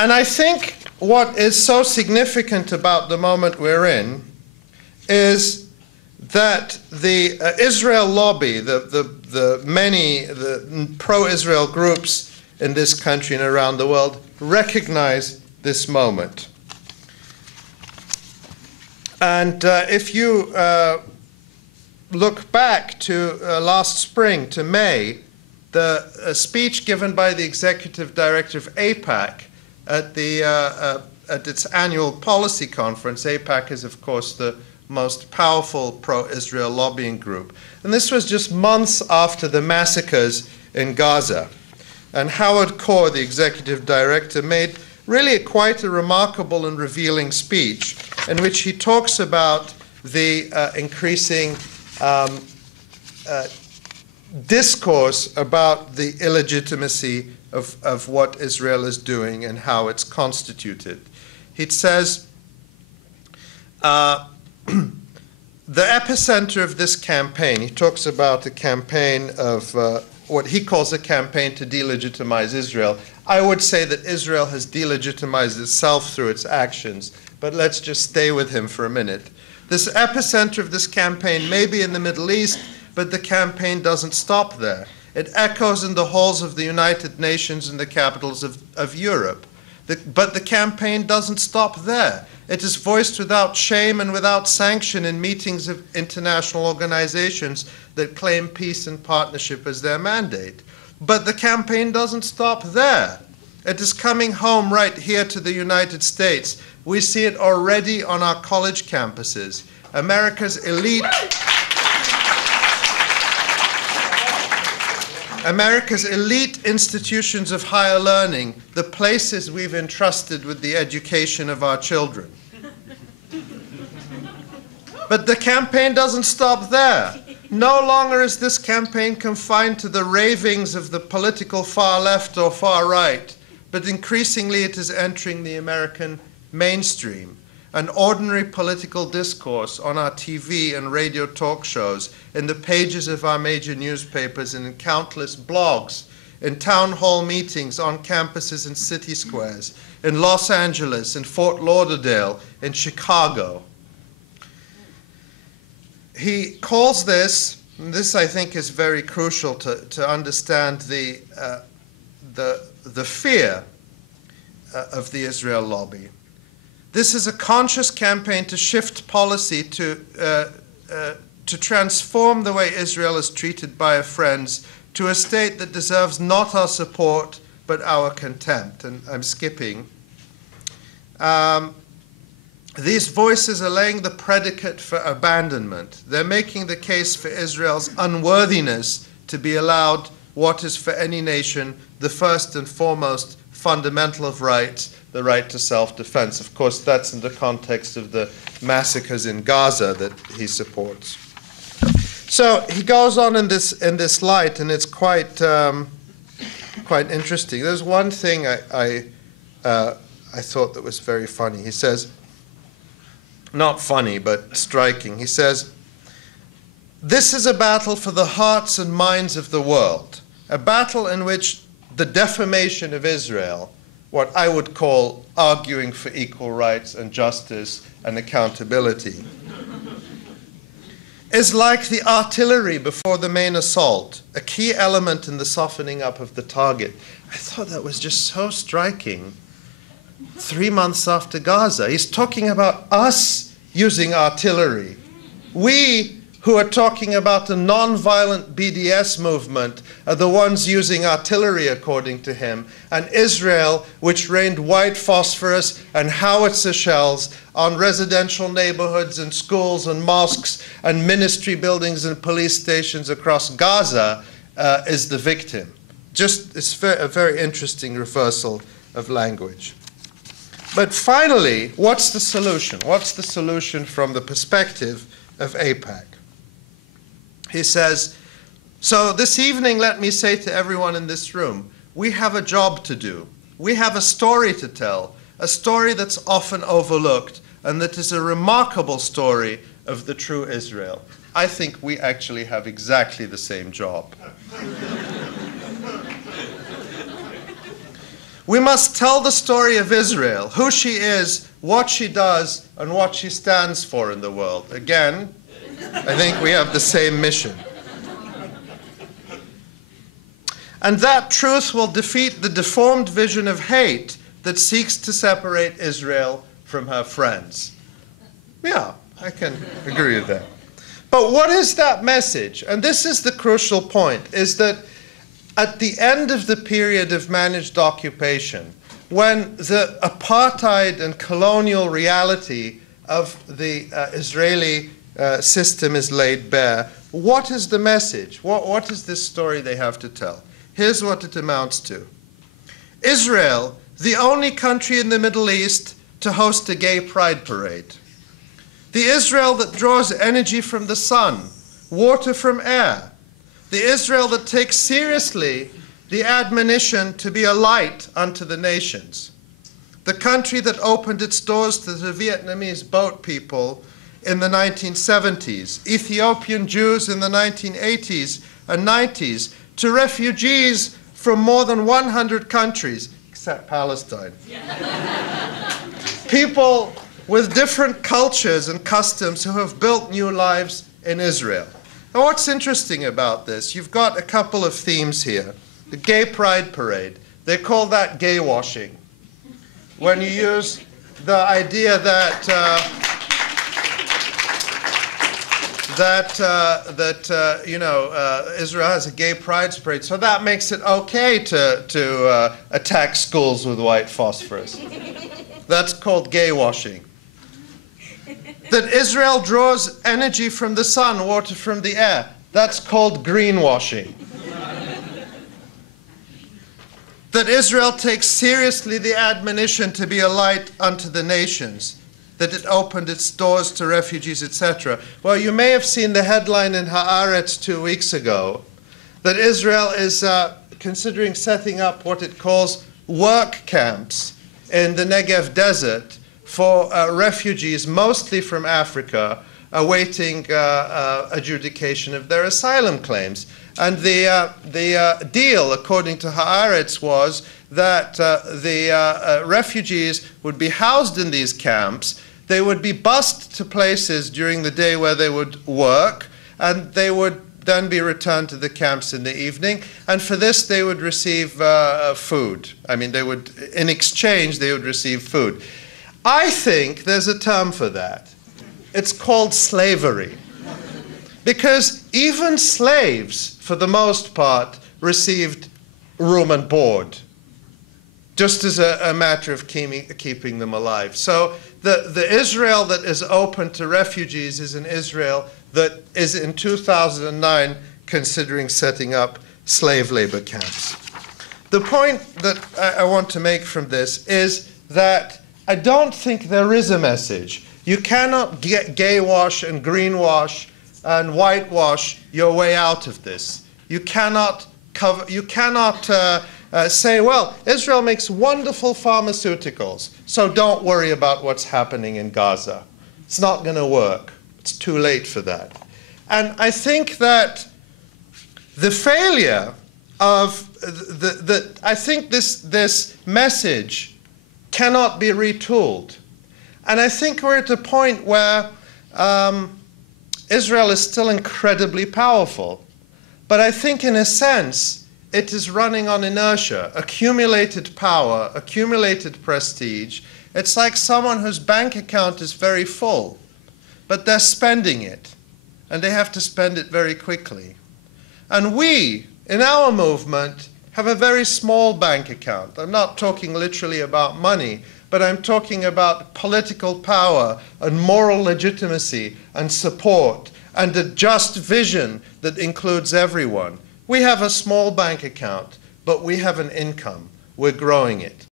And I think what is so significant about the moment we're in is that the Israel lobby, the many pro-Israel groups in this country and around the world recognize this moment. And if you look back to last spring, to May, the speech given by the executive director of AIPAC at its annual policy conference. AIPAC is, of course, the most powerful pro-Israel lobbying group. And this was just months after the massacres in Gaza. And Howard Kaur, the executive director, made really quite a remarkable and revealing speech in which he talks about the increasing discourse about the illegitimacy of what Israel is doing and how it's constituted. He says, the epicenter of this campaign, he talks about a campaign of what he calls a campaign to delegitimize Israel. I would say that Israel has delegitimized itself through its actions, but let's just stay with him for a minute. This epicenter of this campaign may be in the Middle East, but the campaign doesn't stop there. It echoes in the halls of the United Nations and the capitals of Europe. But the campaign doesn't stop there. It is voiced without shame and without sanction in meetings of international organizations that claim peace and partnership as their mandate. But the campaign doesn't stop there. It is coming home right here to the United States. We see it already on our college campuses. America's elite institutions of higher learning, the places we've entrusted with the education of our children. But the campaign doesn't stop there. No longer is this campaign confined to the ravings of the political far left or far right, but increasingly it is entering the American mainstream. An ordinary political discourse on our TV and radio talk shows, in the pages of our major newspapers, and in countless blogs, in town hall meetings, on campuses and city squares, in Los Angeles, in Fort Lauderdale, in Chicago. He calls this, and this I think is very crucial to understand the fear of the Israel lobby. This is a conscious campaign to shift policy to transform the way Israel is treated by our friends to a state that deserves not our support but our contempt. And I'm skipping. These voices are laying the predicate for abandonment. They're making the case for Israel's unworthiness to be allowed what is for any nation the first and foremost fundamental of rights, the right to self-defense. Of course, that's in the context of the massacres in Gaza that he supports. So he goes on in this light, and it's quite interesting. There's one thing I thought that was very funny. He says, not funny, but striking. He says, "This is a battle for the hearts and minds of the world, a battle in which the defamation of Israel, what I would call arguing for equal rights and justice and accountability, is like the artillery before the main assault, a key element in the softening up of the target." I thought that was just so striking. 3 months after Gaza, he's talking about us using artillery. We, who are talking about a non-violent BDS movement, are the ones using artillery, according to him, and Israel, which rained white phosphorus and howitzer shells on residential neighborhoods and schools and mosques and ministry buildings and police stations across Gaza, is the victim. Just, it's a very interesting reversal of language. But finally, what's the solution? What's the solution from the perspective of AIPAC? He says, so this evening, let me say to everyone in this room, we have a job to do. We have a story to tell, a story that's often overlooked, and that is a remarkable story of the true Israel. I think we actually have exactly the same job. We must tell the story of Israel, who she is, what she does, and what she stands for in the world. Again, I think we have the same mission. And that truth will defeat the deformed vision of hate that seeks to separate Israel from her friends. Yeah, I can agree with that. But what is that message? And this is the crucial point, is that at the end of the period of managed occupation, when the apartheid and colonial reality of the Israeli system is laid bare, what is the message? What is this story they have to tell? Here's what it amounts to. Israel, the only country in the Middle East to host a gay pride parade. The Israel that draws energy from the sun, water from air. The Israel that takes seriously the admonition to be a light unto the nations. The country that opened its doors to the Vietnamese boat people in the 1970s, Ethiopian Jews in the 1980s and 90s, to refugees from more than 100 countries, except Palestine. People with different cultures and customs who have built new lives in Israel. Now, what's interesting about this? You've got a couple of themes here. The gay pride parade, they call that gay washing. When you use the idea that Israel has a gay pride parade, so that makes it okay to attack schools with white phosphorus. That's called gay washing. That Israel draws energy from the sun, water from the air. That's called greenwashing. That Israel takes seriously the admonition to be a light unto the nations. That it opened its doors to refugees, etc. Well, you may have seen the headline in Haaretz 2 weeks ago that Israel is considering setting up what it calls work camps in the Negev desert for refugees, mostly from Africa, awaiting adjudication of their asylum claims. And the deal, according to Haaretz, was that the refugees would be housed in these camps. They would be bused to places during the day where they would work, and they would then be returned to the camps in the evening. And for this, they would receive food. I mean, in exchange, they would receive food. I think there's a term for that. It's called slavery. Because even slaves, for the most part, received room and board, just as a matter of keeping them alive. So the Israel that is open to refugees is an Israel that is in 2009 considering setting up slave labor camps. The point that I want to make from this is that I don't think there is a message. You cannot gay wash and greenwash and whitewash your way out of this. You cannot say, well, Israel makes wonderful pharmaceuticals, so don't worry about what's happening in Gaza. It's not going to work. It's too late for that. And I think that the failure of I think this message cannot be retooled. And I think we're at a point where Israel is still incredibly powerful. But I think in a sense, it is running on inertia, accumulated power, accumulated prestige. It's like someone whose bank account is very full, but they're spending it, and they have to spend it very quickly. And we, in our movement, have a very small bank account. I'm not talking literally about money, but I'm talking about political power and moral legitimacy and support and a just vision that includes everyone. We have a small bank account, but we have an income. We're growing it.